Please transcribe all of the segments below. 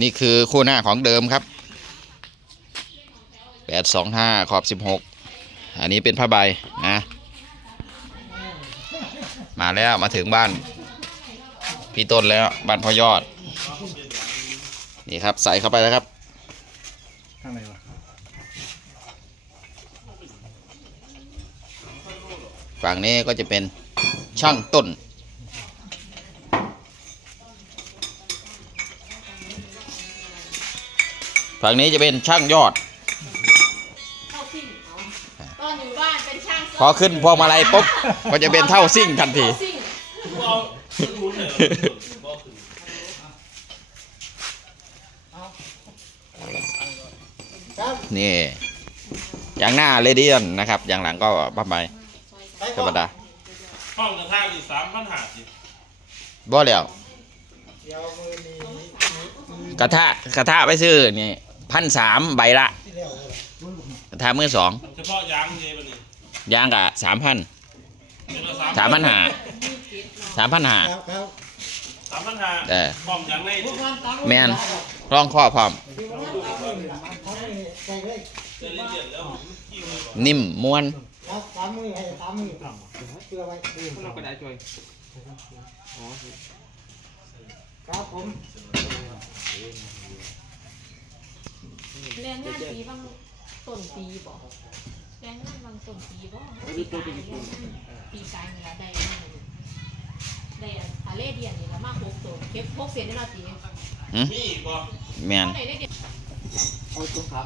นี่คือคู่หน้าของเดิมครับแปดสองห้าขอบสิบหกอันนี้เป็นผ้าใบนะ มาแล้วมาถึงบ้าน พี่ต้นแล้วบ้านพ่อยอด นี่ครับใส่เข้าไปแล้วครับข้างในวะฝั่งนี้ก็จะเป็นช่างต้น ฝั่งนี้จะเป็นช่างยอดเข้าซิ่งเอาตอนอยู่บ้านเป็นช่างพอขึ้นพวงมาลัยปุ๊บก็จะเป็นเท่าซิ่งทันทีเข้าซิ่งเอาลุ้นเลยบอกถึงนี่ อย่างหน้าเลดี้นะครับ อย่างหลังก็ผ้าใบธรรมดาห้องกระทะอีกสามพันหาสิบ่แล้วเดี๋ยวมือนี้กระทะกระทะไปซื้อนี่ พันสามใบละที่แล้วเลยกระทะมือสองเฉพาะยางเยมันนี่ยางกะสามพันเดือนละสามพันหาสามพันหาครับครับสามพันหาเออห้องยางในนี่แมนร่องข้อพร้อมใส่เลยเดือนละเจ็ดแล้วกี่เลยบอกนิ่มม้วนครับสามมือให้สามมือเพื่อไว้ดื่มเราไปได้ช่วยครับผม แรงงานปีบางต้นปีบอกแรงงานบางต้นปีบอกปีกายแรงงานปีกายนี่ละได้ได้อะเลเดียนนี่ละมากหกตัวเก็บหกเศษได้ละตีมีอีกบ่แมนเท่าไหร่ได้เดียวเอาตรงขา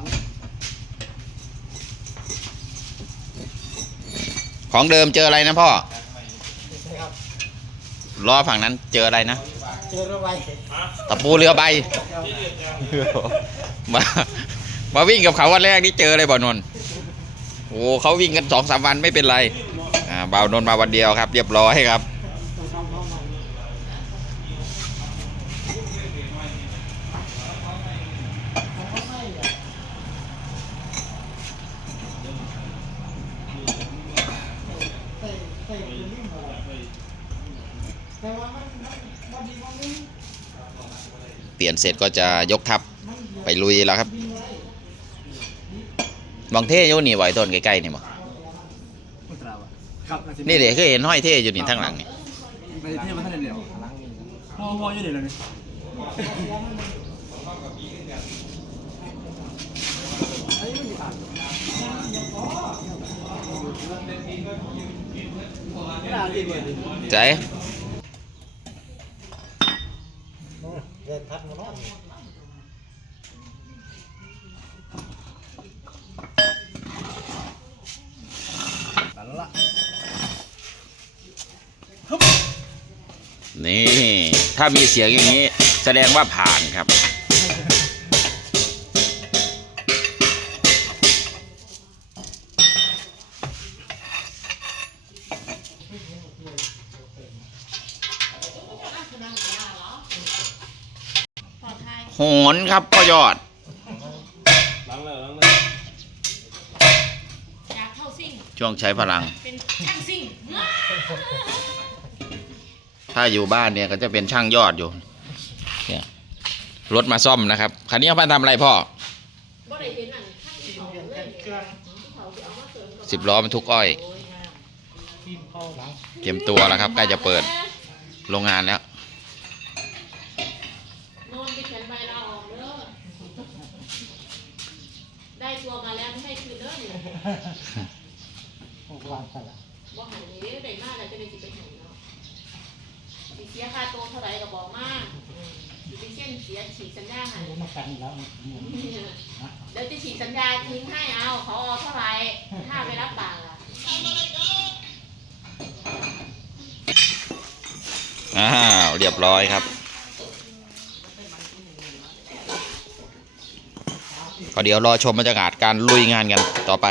ของเดิมเจออะไรนะพ่อใช่ครับล้อฝั่งนั้นเจออะไรนะ เจอระไว้ฮะตะปูเรือใบที่เรียนยาง มามาวิ่งกับเขาวันแรกนี่เจออะไรบ่นนโอ้เขาวิ่งกันสองสามวันไม่เป็นไรอ่าบ่าวนนมาวันเดียวครับ เรียบร้อยครับใส่ใส่เป็นลิ่มอะไรแต่ว่ามันมันดีมัน เปลี่ยนเสร็จก็จะยกทัพไปลุยแล้วครับบางเท่อยู่นี่ไหวต้นใกล้ๆนี่มั้งครับนี่เดี๋ยวคือเห็นห้อยเท่อยู่นี่ทั้งหลังนี่ไปเที่ยวมาท่านเดียวพอพออยู่เดี๋ยวนี้ไม่ได้จริงเลยใจ เดินทัดมาเนาะแล้วล่ะนี่ ถ้ามีเสียงอย่างนี้ แสดงว่าผ่านครับ ลอดภัยโหนครับพ่อยอดล้างเลยล้างเลยอยากเข้าซิ่ง ช่วงใช้พลัง เป็นช่างซิ่ง ถ้าอยู่บ้านเนี่ยก็จะเป็นช่างยอดอยู่เนี่ยรถมาซ่อมนะครับคันนี้เอามาทำอะไรพ่อบ่ได้เห็นอันช่างเขาเลยเครื่องเขาไปเอามาเสริมกับสิบล้อบรรทุกอ้อยทีมเข้าหลังเตรียมตัวแล้วครับใกล้จะเปิดโรงงานแล้ว ตัวมาแล้วไม่ให้คืนเด้อเนี่ยหกล้านกันละบ่หันนี้ได้มากแล้วจะได้สิไปหันเนาะสิเสียค่าตัวเท่าไหร่ก็บอกมาสิไปเช่นเสียฉีกสัญญาให้ รู้มากันแล้วเดี๋ยวจะฉีกสัญญาทิ้งให้เอาเขาเอาเท่าไหร่ถ้าไม่รับปากล่ะอ้าวเรียบร้อยครับ ก็เดี๋ยวรอชมบรรยากาศการลุยงานกันต่อไป